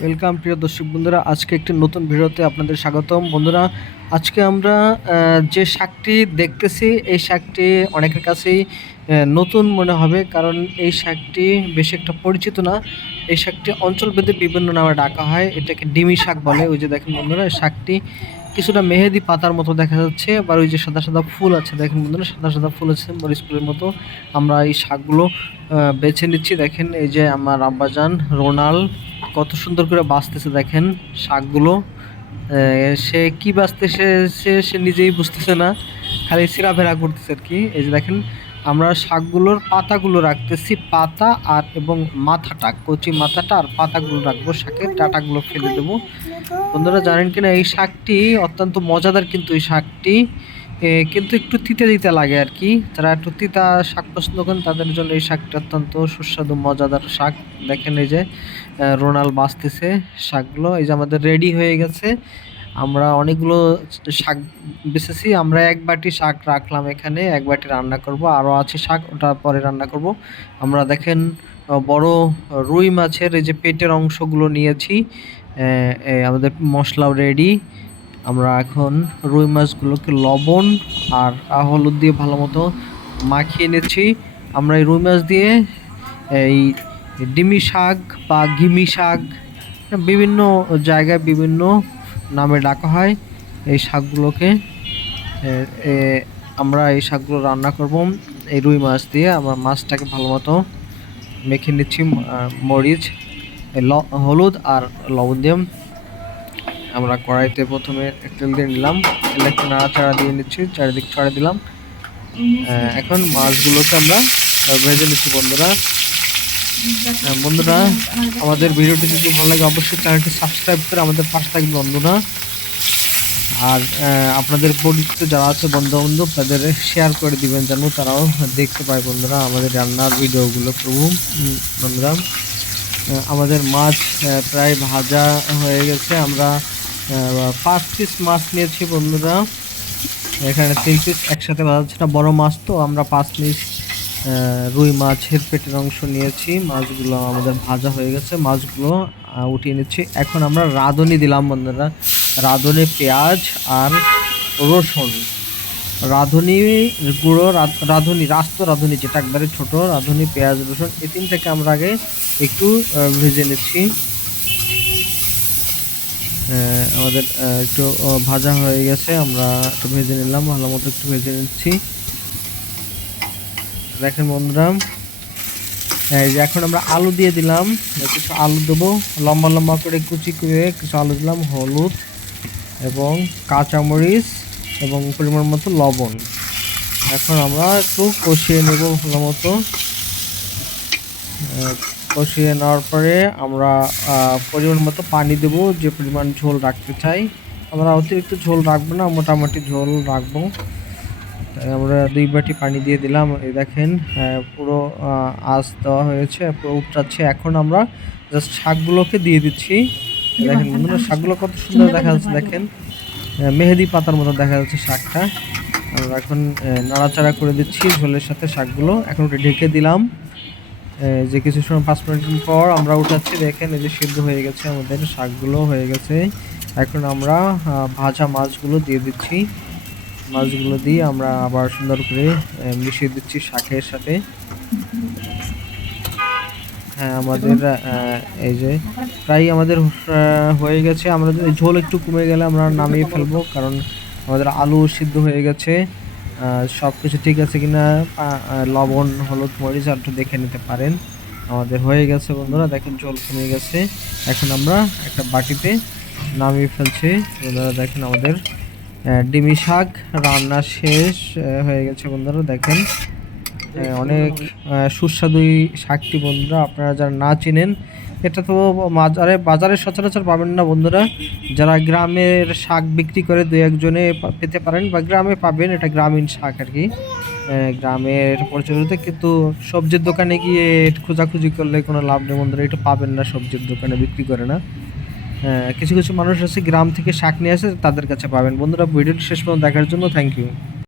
Welcome প্রিয় দর্শক বন্ধুরা, আজকে একটি নতুন ভিডিওতে আপনাদের স্বাগতম। বন্ধুরা, আজকে আমরা যে শাকটি দেখতেছি, এই শাকটি অনেকের কাছেই নতুন মনে হবে, কারণ এই শাকটি বেশি একটা পরিচিত না। এই শাকটি অঞ্চলভেদে বিভিন্ন নামে ডাকা হয়, এটাকে ডিমি শাক বলে। ওই যে দেখেন বন্ধুরা শাকটি কিছুটা মেহেদি পাতার মতো দেখা যাচ্ছে, আবার ওই যে সাদা সাদা ফুল আছে। দেখেন বন্ধুরা, সাদা সাদা ফুল আছে, মরিচ ফুলের মতো। আমরা এই শাকগুলো বেছে নিচ্ছি। দেখেন, এই যে আমার আব্বাজান, রোনাল কত সুন্দর করে বাঁচতেছে দেখেন শাকগুলো। সে কি বাঁচতেছে সে সে নিজেই বুঝতেছে না। খালি সিরাফেরা করতেছে আর কি। এই যে দেখেন, আমরা শাকগুলোর পাতাগুলো রাখতেছি, পাতা আর এবং মাথাটা, কচি মাথাটা আর পাতাগুলো রাখব শাকের ডাটাগুলো ফেলে দেবো। বন্ধুরা, জানেন কিনা, এই শাকটি অত্যন্ত মজাদার কিন্তু এই শাকটি। কিন্তু একটু তিতে দিতে লাগে আর কি। যারা একটু তিতা শাক পছন্দ করেন, তাদের জন্য এই শাকটা অত্যন্ত সুস্বাদু, মজাদার শাক। দেখেন এই যে রোনাল বাঁচতেছে শাকগুলো। এই যে আমাদের রেডি হয়ে গেছে। আমরা অনেকগুলো শাক বেছেছি আমরা এক বাটি শাক রাখলাম এখানে, এক বাটি রান্না করব। আরও আছে শাক, ওটা পরে রান্না করব। আমরা দেখেন বড় রুই মাছের এই যে পেটের অংশগুলো নিয়েছি। আমাদের মশলাও রেডি। আমরা এখন রুই মাছগুলোকে লবণ আর হলুদ দিয়ে ভালো মতো মাখিয়ে নিচ্ছি। আমরা এই রুই মাছ দিয়ে এই ডিমি শাক বা ঘিমি শাক, বিভিন্ন জায়গায় বিভিন্ন নামে ডাকা হয়। এই শাকগুলোকে আমরা এই শাকগুলো রান্না করব। এই রুই মাছ দিয়ে আমরা মাছটাকে ভালো মতো মেখে নিচ্ছি মরিচ হলুদ আর লবণ দিয়ে। আমরা কড়াইতে প্রথমে তেল দিয়ে নিলাম। তেল একটু নাড়াচাড়া দিয়ে নিচ্ছি, চারিদিক ছড়া দিলাম। এখন মাছগুলোকে আমরা ভেজে নিচ্ছি বন্ধুরা। বন্ধুরা, আমাদের ভিডিওটি যদি ভালো লাগে অবশ্যই চ্যানেলটি সাবস্ক্রাইব করে আমাদের পাশে থাকবে বন্ধুরা। আর আপনাদের পরিচিত যারা আছে বন্ধু বান্ধব তাদের শেয়ার করে দিবেন যেন তারাও দেখতে পায় বন্ধুরা আমাদের রান্নার ভিডিওগুলো প্রভু। বন্ধুরা আমাদের মাছ প্রায় ভাজা হয়ে গেছে। আমরা পাঁচ পিস মাছ নিয়েছি বন্ধুরা। এখানে তিন পিস একসাথে ভাজা হচ্ছে না, বড় মাছ তো। আমরা পাঁচ পিস রুই মাছের পেটের অংশ নিয়েছি। মাছগুলো আমাদের ভাজা হয়ে গেছে। মাছগুলো উঠিয়ে নিচ্ছি। এখন আমরা রাঁধুনি দিলাম বন্ধুরা। রাঁধুনি পেঁয়াজ আর রসুন। রাঁধুনি গুঁড়ো রাঁধুনি, রাস্ত রাঁধুনি যেটা একবারে ছোট, রাঁধুনি, পেঁয়াজ, রসুন, এই তিনটাকে আমরা আগে একটু ভেজে নিচ্ছি। আমাদের একটু ভাজা হয়ে গেছে। আমরা একটু ভেজে নিলাম, ভালো মতো একটু ভেজে নিচ্ছি। দেখেন বন্ধুরা, এই যে এখন আমরা আলু দিয়ে দিলাম। কিছু আলু দেবো। লম্বা লম্বা করে কুচি করে কিছু আলু দিলাম, হলুদ এবং কাঁচামরিচ এবং পরিমাণ মতো লবণ। এখন আমরা একটু কষিয়ে নেব ভালো মতো। কষিয়ে নেওয়ার পরে আমরা পরিমাণ মতো পানি দেব, যে পরিমাণ ঝোল রাখতে চাই। আমরা অতিরিক্ত ঝোল রাখব না, মোটামুটি ঝোল রাখব। তাই আমরা দুই বাটি পানি দিয়ে দিলাম। এই দেখেন পুরো আঁচ দেওয়া হয়েছে, পুরো উঠরাচ্ছে এখন আমরা জাস্ট শাকগুলোকে দিয়ে দিচ্ছি। দেখেন বন্ধুরা, শাকগুলো কত সুন্দর দেখা যাচ্ছে, দেখেন। মেহেদি পাতার মতো দেখা যাচ্ছে শাকটা। আমরা এখন নাড়াচাড়া করে দিচ্ছি ঝোলের সাথে শাকগুলো। এখন ওটা ঢেকে দিলাম। যে কিছু সময় পাঁচ মিনিট পর আমরা উঠাচ্ছি, দেখেন এই যে সিদ্ধ হয়ে গেছে আমাদের শাকগুলো হয়ে গেছে। এখন আমরা ভাজা মাছগুলো দিয়ে দিচ্ছি। মাছগুলো দিয়ে আমরা আবার সুন্দর করে মিশিয়ে দিচ্ছি শাকের সাথে। হ্যাঁ আমাদের এই যে প্রায় আমাদের হয়ে গেছে। আমরা ঝোল একটু কমে গেলে আমরা নামিয়ে ফেলব, কারণ আমাদের আলু সিদ্ধ হয়ে গেছে। সব কিছু ঠিক আছে কিনা? লবণ, হলুদ, মরিচ আর দেখে নিতে পারেন। আমাদের হয়ে গেছে বন্ধুরা, দেখেন জল কমে গেছে। এখন আমরা একটা বাটিতে নামিয়ে ফেলছি। বন্ধুরা, দেখেন আমাদের ডিমি শাক রান্না শেষ হয়ে গেছে বন্ধুরা, দেখেন। অনেক সুস্বাদু শাকটি বন্ধুরা, আপনারা যারা না চিনেন এটা তো বাজারে বাজারে সচরাচর পাবেন না বন্ধুরা। যারা গ্রামের শাক বিক্রি করে দু একজনে পেতে পারেন বা গ্রামে পাবেন, এটা গ্রামীণ শাক আর কি। গ্রামের পরিচয়তে কিন্তু সবজির দোকানে গিয়ে খোঁজাখুঁজি করলে কোনো লাভ নেই বন্ধুরা, এটা পাবেন না সবজির দোকানে বিক্রি করে না। কিছু কিছু মানুষ আছে, গ্রাম থেকে শাক নিয়ে আসে, তাদের কাছে পাবেন। বন্ধুরা, ভিডিওটি শেষ পর্যন্ত দেখার জন্য থ্যাংক ইউ